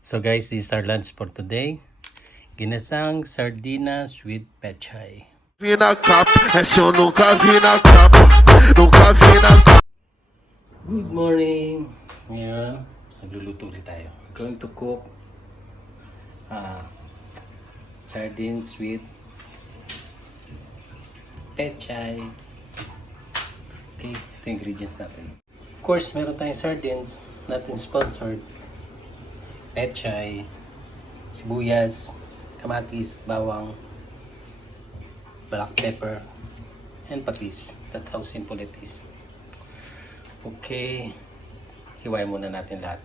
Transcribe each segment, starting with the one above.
So guys, this is our lunch for today. Ginasang sardinas with pechay. Vi na cap, esse eu nunca vi na cap, nunca vi na cap. Good morning! Ngayon, nagluluto ulit tayo. We're going to cook sardines with pechay. Okay, ito yung ingredients natin. Of course, meron tayong sardines, natin sponsored. Pechay, sibuyas, kamatis, bawang, black pepper, and patis. That's how simple it is. Okay, hiwain muna natin lahat.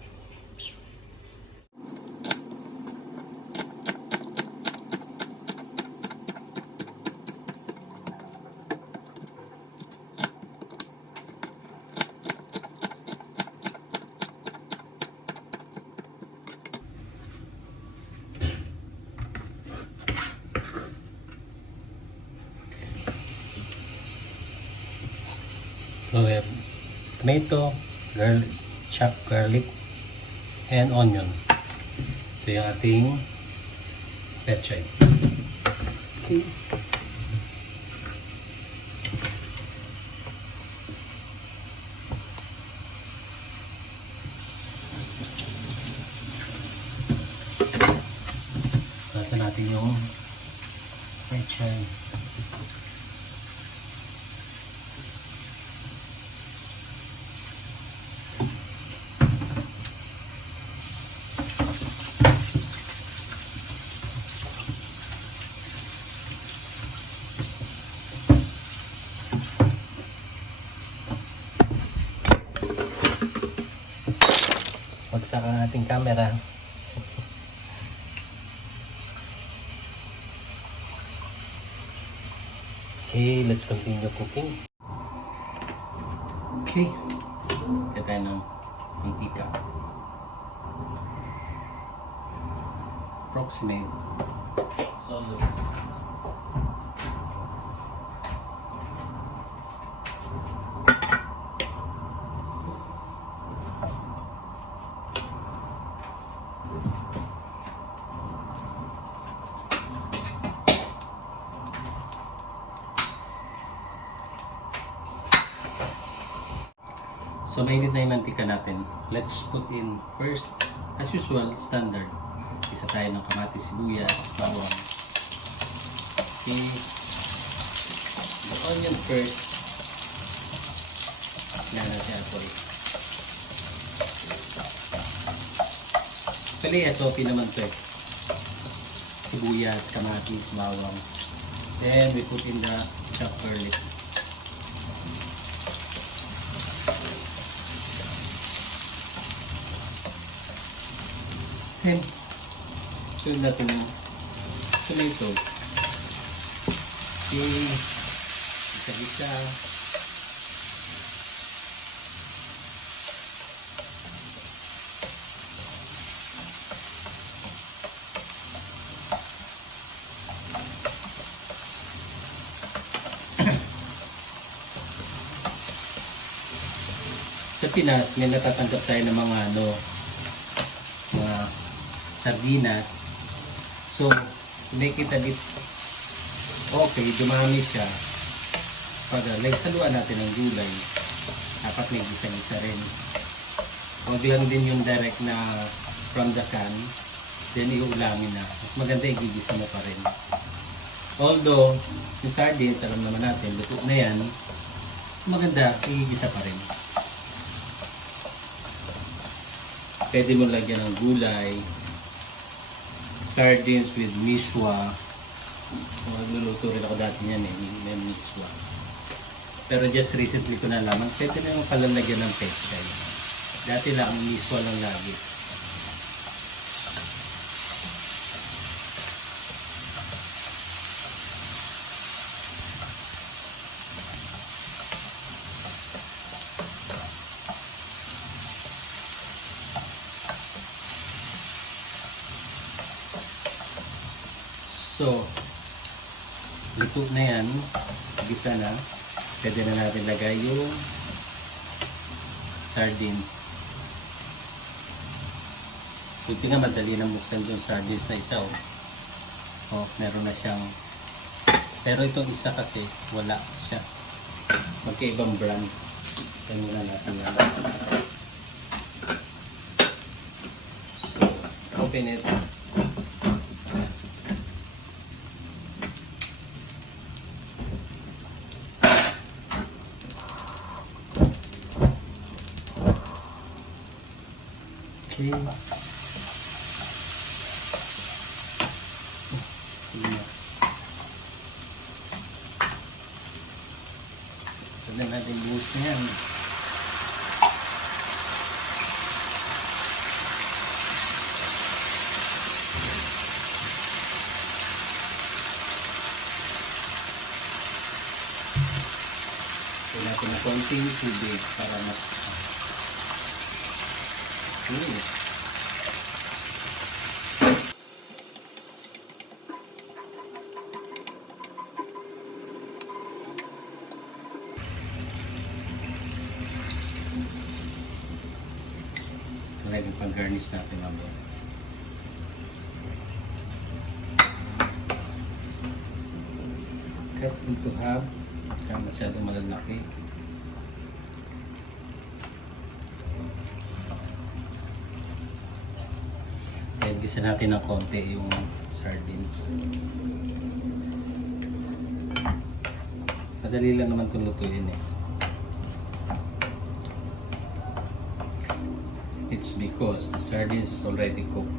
So we have tomato, chopped garlic, and onion. Ito yung ating pechay. Okay. Nasa natin yung pechay. Magsak ang ating camera. Okay, let's continue cooking. Okay, kaya tayo ng mantika. Approximate. So, So mainit na yung mantika natin. Let's put in first, as usual, standard. Isa tayo ng kamatis, sibuyas, bawang. Okay. The onion first. Yan natin apoy. Actually, SOP naman ito eh. Sibuyas, kamatis, bawang. Then we put in the chopped garlic. Then, sunod natin yung tomato. Okay, isa-isa. Sa Pinas, may natatanggap tayo ng mga sardinas. So, to make it a bit okay, dumami siya. Pag haluan natin ng gulay, dapat may gisa-gisa rin. Huwag lang din yung direct na from the can, then iulamin na. Mas maganda igigisa mo pa rin. Although, yung sardines, alam naman natin, luto na yan, maganda, igigisa pa rin. Pwede mo lagyan ng gulay, sardines with miswa. Magluluto rin ako dati niyan eh, may miswa. Pero just recently ko nalaman, pwede na yung palalagyan ng pechay. Dati lang, miswa lang lagi. So, luto na yan, gisa na, pwede na natin lagay yung sardines. Buti nga madali na buksan yung sardines na isa. Oh, meron na siyang. Pero itong isa kasi wala siya. Magkaibang brand. Kaya muna natin yan. So, open it. Okay. Tignan natin buhos na yan. Tignan natin na konting tubig para mas talagang pag-garnish natin mamaya. Cut into half. Kaya masyadong malalaki. Kaya gisa natin ng konti yung sardines. Madali lang naman kung lutuin eh. It's because the sardines is already cooked.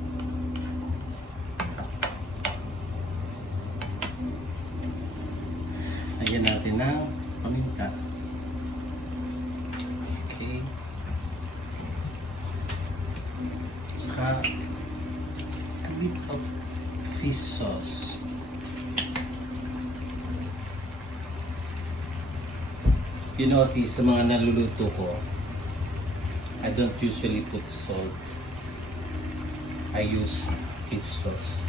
Lagyan natin ng paminta. Okay. Saka a bit of fish sauce. You notice sa mga naluluto ko, I don't usually put salt. I use fish sauce.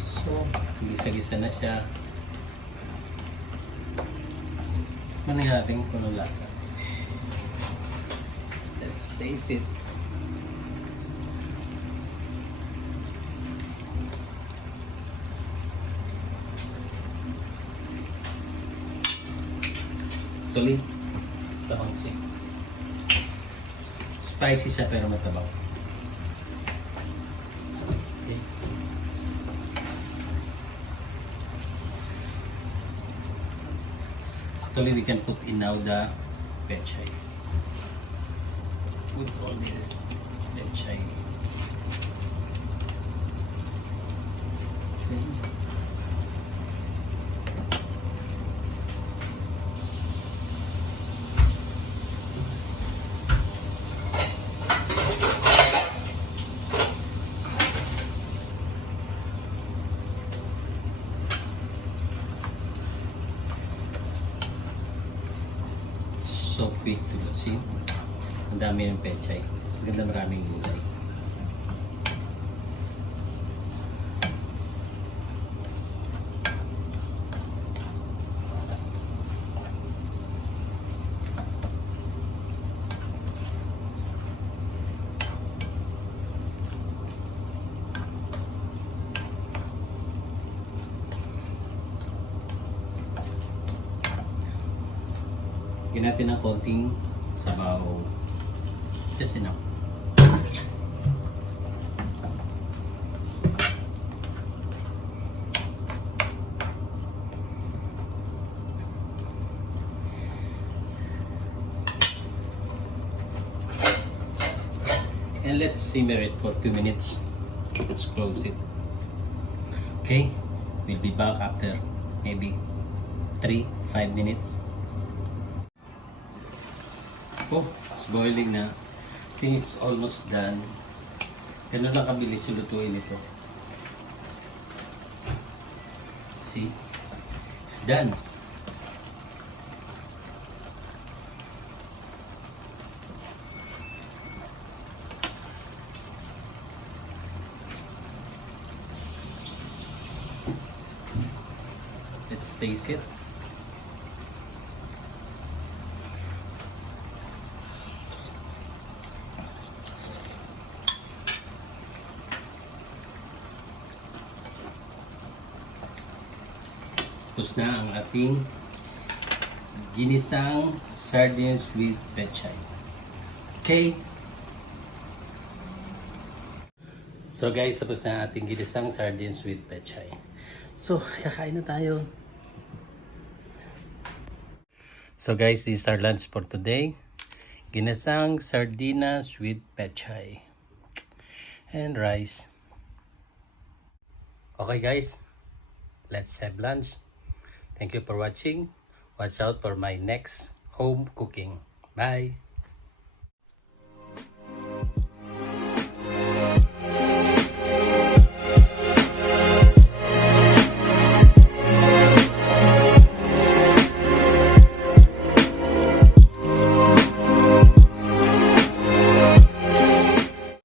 So, gisa-gisa na siya. Manay natin kung anong lasa. Let's taste it. Actually, tabang siya. Spicy siya pero matabang. Okay. Actually, we can put in now the pechay. Put all this pechay. Okay. So quick to see. Ang dami ng pechay. Mas maganda maraming gulay. Lagyan natin ng konting sabaw. Just enough. And let's simmer it for 2 minutes. Let's close it. Okay, we'll be back after maybe 3-5 minutes. Oh, it's boiling na. I think it's almost done. Ganun lang kabilis yung lutuin ito. See? It's done. Let's taste it. Tapos na ang ating ginisang sardines with pechay. Okay? So guys, tapos na ang ating ginisang sardines with pechay. So, kakain na tayo. So guys, this is our lunch for today. Ginisang sardinas with pechay. And rice. Okay guys, let's have lunch. Thank you for watching. Watch out for my next home cooking. Bye!